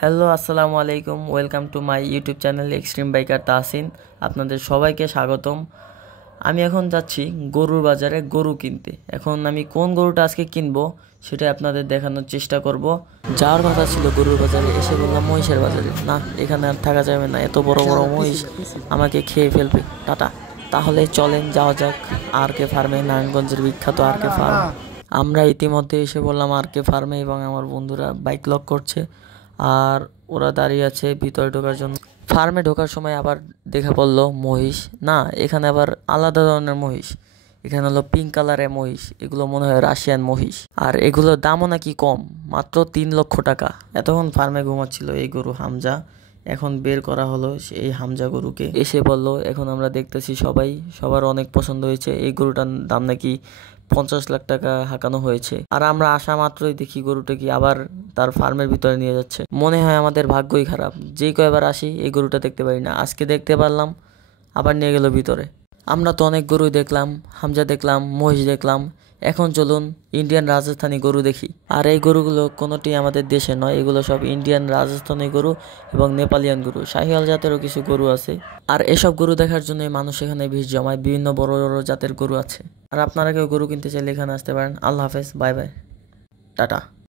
Hello, আসসালামু আলাইকুম। Welcome to my YouTube channel extreme biker Tahsin. আপনাদের সবাইকে স্বাগতম। আমি এখন যাচ্ছি গরুর বাজারে গরু কিনতে। এখন আমি কোন গরুটা আজকে কিনবো সেটা আপনাদের দেখানোর চেষ্টা করব। যাওয়ার কথা ছিল গরুর বাজারে, এসে বললাম মহিষের বাজারে। না, এখানে আর থাকা যাবে না, এত বড় বড় মহিষ আমাকে খেয়ে ফেলবে। টাটা। তাহলে চলেন যাওয়া যাক আর কে ফার্মে, নারায়ণগঞ্জের বিখ্যাত আর কে ফার্ম। আমরা ইতিমধ্যে এসে বললাম আর কে ফার্মে এবং আমার বন্ধুরা বাইক লক করছে আর ওরা দাঁড়িয়ে আছে ভিতরে ঢোকার জন্য। ফার্মে ঢোকার সময় আবার দেখা পড়লো মহিষ। না, এখানে আবার আলাদা ধরনের মহিষ। এখানে হলো পিঙ্ক কালারের মহিষ, এগুলো মনে হয় রাশিয়ান মহিষ। আর এগুলোর দামও নাকি কম, মাত্র 3 লক্ষ টাকা। এতক্ষণ ফার্মে ঘুমাচ্ছিল এই গরু হামজা, এখন বের করা হলো এই হামজা গরুকে। এসে বললো, এখন আমরা দেখতেছি সবার অনেক পছন্দ হয়েছে। এই গরুটার দাম নাকি 50 লাখ টাকা হাঁকানো হয়েছে। আর আমরা আসা মাত্রই দেখি গরুটা কি আবার তার ফার্মের ভিতরে নিয়ে যাচ্ছে। মনে হয় আমাদের ভাগ্যই খারাপ, যেই কয়বার আসি এই গরুটা দেখতে পারি না। আজকে দেখতে পারলাম, আবার নিয়ে গেল ভিতরে। আমরা তো অনেক গরু দেখলাম, হামজা দেখলাম, মহিষ দেখলাম। এখন চলুন ইন্ডিয়ান রাজস্থানি গরু দেখি। আর এই গরুগুলো কোনোটি আমাদের দেশে নয়, এগুলো সব ইন্ডিয়ান রাজস্থানি গরু এবং নেপালিয়ান গরু। শাহিওয়াল জাতেরও কিছু গরু আছে। আর এসব গরু দেখার জন্য মানুষ এখানে ভিড় জমায়। বিভিন্ন বড় বড় জাতের গরু আছে। আর আপনারা কেউ গরু কিনতে চাইলে এখানে আসতে পারেন। আল্লাহ হাফেজ, বাই বাই, টাটা।